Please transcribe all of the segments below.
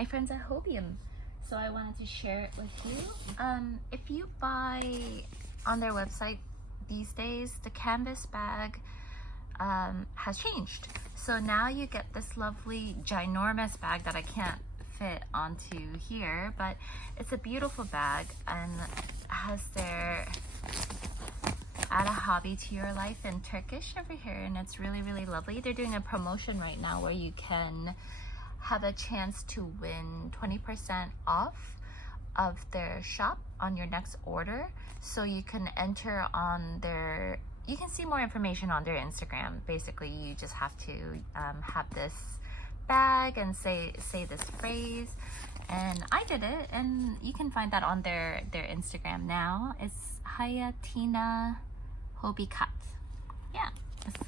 my friends at Hobium. So I wanted to share it with you. If you buy on their website these days, the canvas bag has changed. So now you get this lovely ginormous bag that I can't fit onto here, but it's a beautiful bag and has their add a hobby to your life in Turkish over here, and it's really, really lovely. They're doing a promotion right now where you can have a chance to win 20% off of their shop on your next order. So you can enter on their, you can see more information on their Instagram. Basically, you just have to have this bag and say this phrase, and I did it, and you can find that on their Instagram now. It's Hayatina Hobikat. Yeah, it's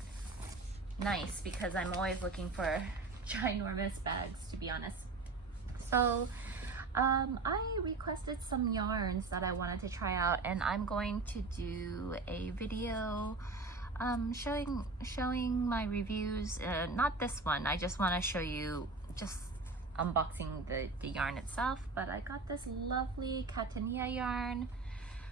nice because I'm always looking for ginormous bags, to be honest. So I requested some yarns that I wanted to try out, and I'm going to do a video showing my reviews. Not this one, I just want to show you just unboxing the yarn itself. But I got this lovely Catania yarn,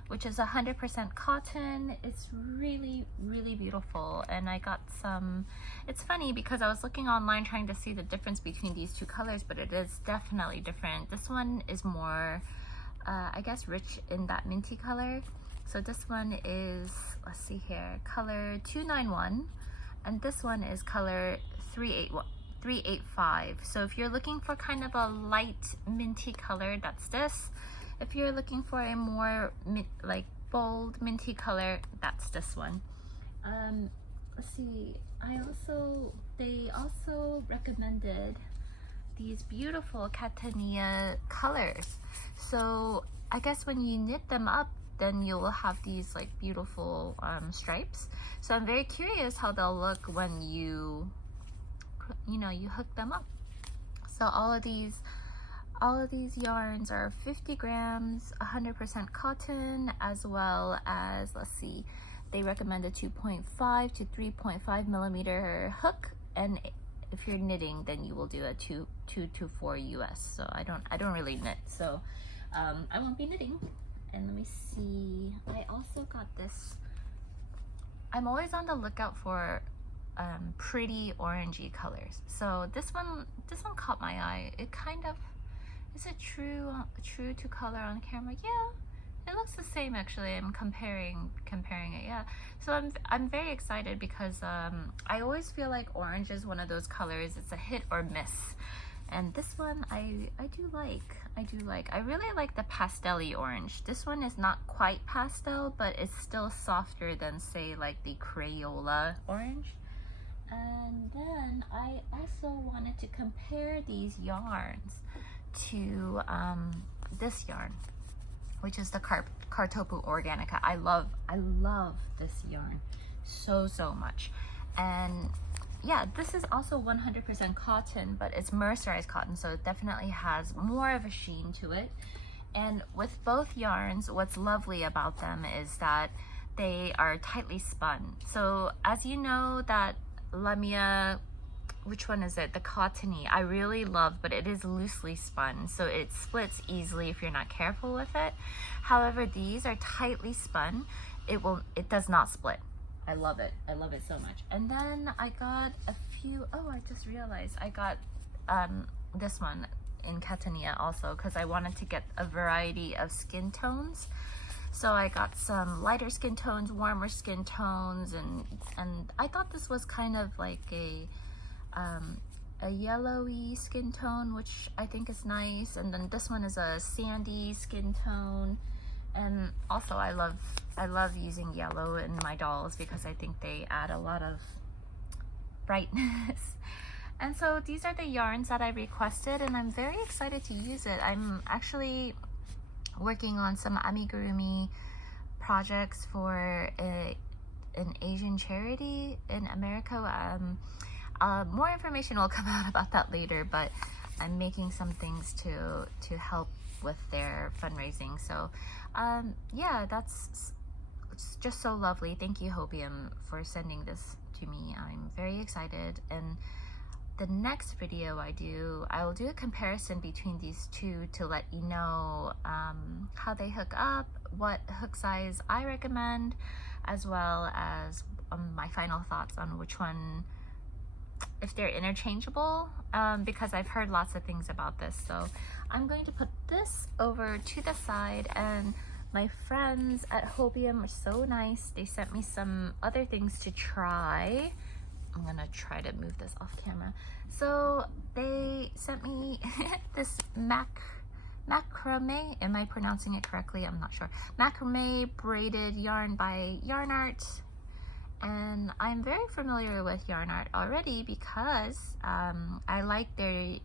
which is 100% cotton. It's really, really beautiful. And I got some, it's funny because I was looking online trying to see the difference between these two colors, but it is definitely different. This one is more, I guess, rich in that minty color. So this one is, let's see here, color 291, and this one is color 385. So if you're looking for kind of a light minty color, that's this. If you're looking for a more like bold minty color, that's this one. Let's see. They also recommended these beautiful Catania colors. So I guess when you knit them up, then you will have these like beautiful stripes. So I'm very curious how they'll look when you hook them up. So all of these yarns are 50 grams, 100% cotton, as well as, let's see, they recommend a 2.5 to 3.5 millimeter hook, and if you're knitting, then you will do a 2 to 4 US. So I don't really knit, so I won't be knitting. And let me see, I also got this. I'm always on the lookout for pretty orangey colors. So this one caught my eye. It kind of, is it true to color on camera? Yeah, it looks the same actually. I'm comparing it. Yeah, so I'm very excited because I always feel like orange is one of those colors. It's a hit or miss, and this one I do like. I really like the pastel-y orange. This one is not quite pastel, but it's still softer than, say, like the Crayola orange. And then I also wanted to compare these yarns to this yarn, which is the Kartopu Organica. I love this yarn so much. And yeah, this is also 100% cotton, but it's mercerized cotton, so it definitely has more of a sheen to it. And with both yarns, what's lovely about them is that they are tightly spun. So as you know, that Lamia, which one is it? The cottony, I really love, but it is loosely spun, so it splits easily if you're not careful with it. However, these are tightly spun. It does not split. I love it so much. And then I got a few, oh, I just realized I got this one in Catania also, because I wanted to get a variety of skin tones. So I got some lighter skin tones, warmer skin tones, and I thought this was kind of like a yellowy skin tone, which I think is nice. And then this one is a sandy skin tone. And also I love using yellow in my dolls because I think they add a lot of brightness. And so these are the yarns that I requested, and I'm very excited to use it. I'm actually working on some Anniegurumi projects for an Asian charity in America. More information will come out about that later, but I'm making some things to help with their fundraising. So yeah, it's just so lovely. Thank you, Hobium, for sending this to me. I'm very excited, and the next video I will do a comparison between these two to let you know how they hook up, what hook size I recommend, as well as my final thoughts on which one, if they're interchangeable, because I've heard lots of things about this. So I'm going to put this over to the side, and my friends at Hobium are so nice. They sent me some other things to try. I'm gonna try to move this off camera. So they sent me this macrame, am I pronouncing it correctly? I'm not sure. Macrame braided yarn by Yarn Art. And I'm very familiar with Yarn Art already because I like their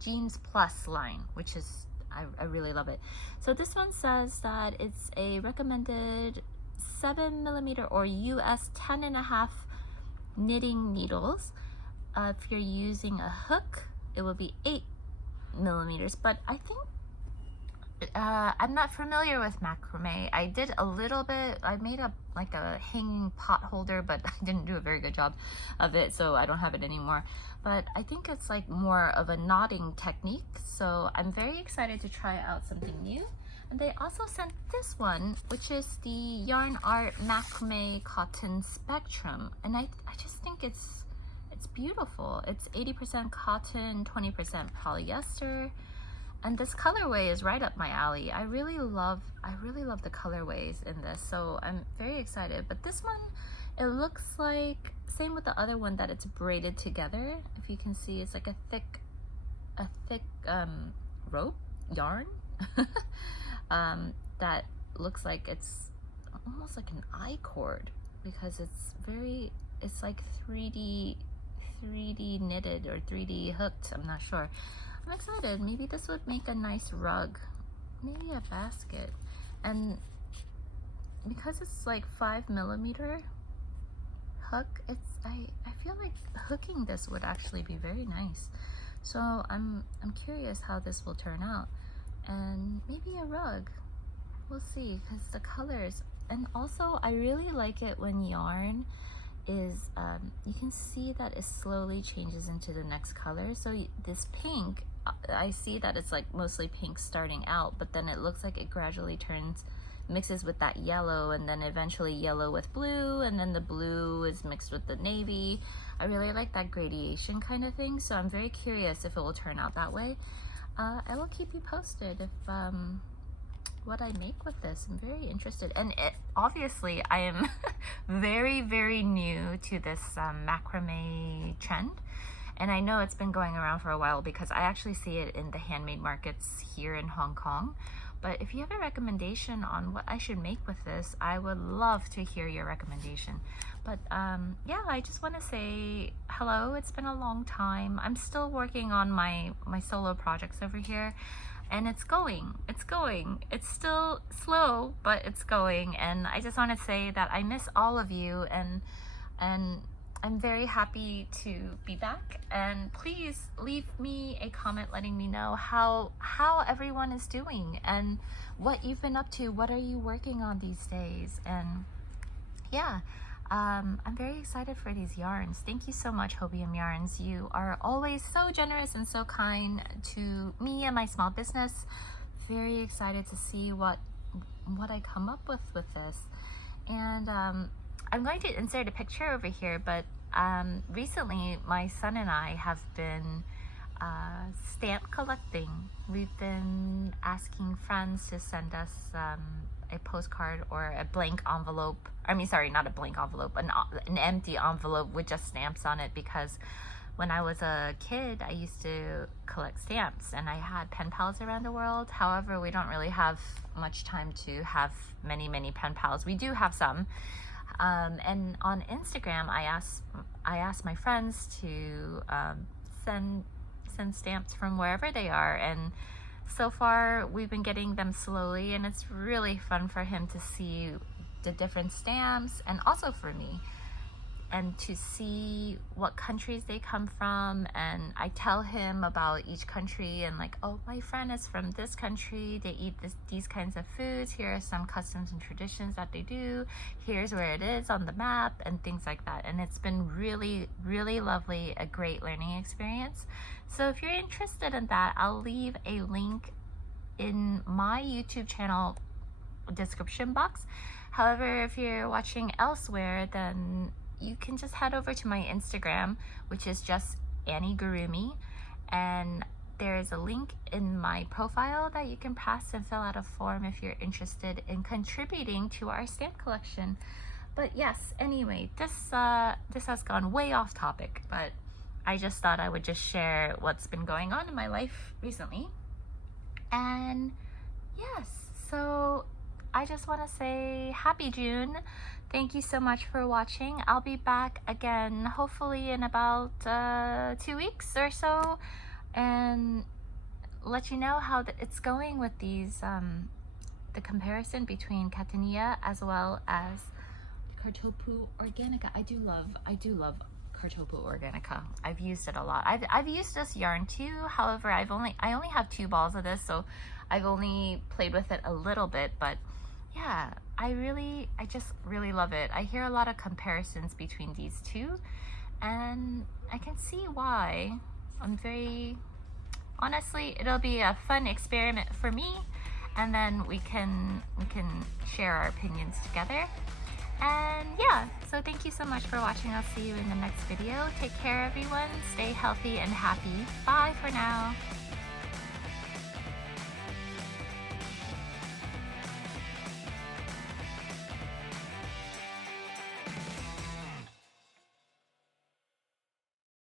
Jeans Plus line, which is, I really love it. So this one says that it's a recommended 7mm or US 10.5 knitting needles. If you're using a hook, it will be 8mm, but I think I'm not familiar with macrame. I did a little bit. I made a hanging pot holder, but I didn't do a very good job of it, so I don't have it anymore. But I think it's like more of a knotting technique, so I'm very excited to try out something new. And they also sent this one, which is the Yarn Art Macrame Cotton Spectrum, and I just think it's beautiful. It's 80% cotton, 20% polyester. And this colorway is right up my alley. I really love the colorways in this, so I'm very excited. But this one, it looks like, same with the other one, that it's braided together. If you can see, it's like a thick rope yarn that looks like it's almost like an I-cord, because it's like 3D knitted or 3D hooked. I'm not sure. I'm excited. Maybe this would make a nice rug, maybe a basket. And because it's like 5mm hook, I feel like hooking this would actually be very nice. So I'm curious how this will turn out, and maybe a rug. We'll see, because the colors, and also I really like it when yarn is you can see that it slowly changes into the next color. So this pink, I see that it's like mostly pink starting out, but then it looks like it gradually mixes with that yellow, and then eventually yellow with blue, and then the blue is mixed with the navy. I really like that gradation kind of thing, so I'm very curious if it will turn out that way. I will keep you posted if what I make with this. I'm very interested, and obviously I am very new to this macrame trend, and I know it's been going around for a while because I actually see it in the handmade markets here in Hong Kong. But if you have a recommendation on what I should make with this, I would love to hear your recommendation. But yeah, I just want to say hello. It's been a long time. I'm still working on my solo projects over here, and it's going. It's still slow, but it's going. And I just want to say that I miss all of you, and I'm very happy to be back. And please leave me a comment letting me know how everyone is doing and what you've been up to. What are you working on these days? And yeah, I'm very excited for these yarns. Thank you so much, Hobium Yarns. You are always so generous and so kind to me and my small business. Very excited to see what I come up with this. And I'm going to insert a picture over here, but recently my son and I have been stamp collecting. We've been asking friends to send us a postcard or a blank envelope. I mean, sorry, not a blank envelope, an empty envelope with just stamps on it, because when I was a kid, I used to collect stamps and I had pen pals around the world. However, we don't really have much time to have many pen pals. We do have some. And on Instagram, I asked my friends to send stamps from wherever they are, and so far we've been getting them slowly, and it's really fun for him to see the different stamps, and also for me. and to see what countries they come from. And I tell him about each country and like, oh, my friend is from this country, they eat these kinds of foods, here are some customs and traditions that they do, here's where it is on the map, and things like that. And it's been really, really lovely, a great learning experience. So if you're interested in that, I'll leave a link in my YouTube channel description box. However, if you're watching elsewhere, then you can just head over to my Instagram, which is just Anniegurumi, and there is a link in my profile that you can press and fill out a form if you're interested in contributing to our stamp collection. But yes, anyway, this has gone way off topic, but I just thought I would just share what's been going on in my life recently. And yes, so I just want to say happy June. Thank you so much for watching. I'll be back again hopefully in about 2 weeks or so, and let you know how it's going with these the comparison between Catania as well as Cartopu Organica. I do love Cartopu Organica. I've used it a lot. I've used this yarn too. However, I only have 2 balls of this, so I've only played with it a little bit, but yeah, I just really love it. I hear a lot of comparisons between these two, and I can see why. Honestly, it'll be a fun experiment for me, and then we can share our opinions together. And yeah, so thank you so much for watching. I'll see you in the next video. Take care, everyone. Stay healthy and happy. Bye for now.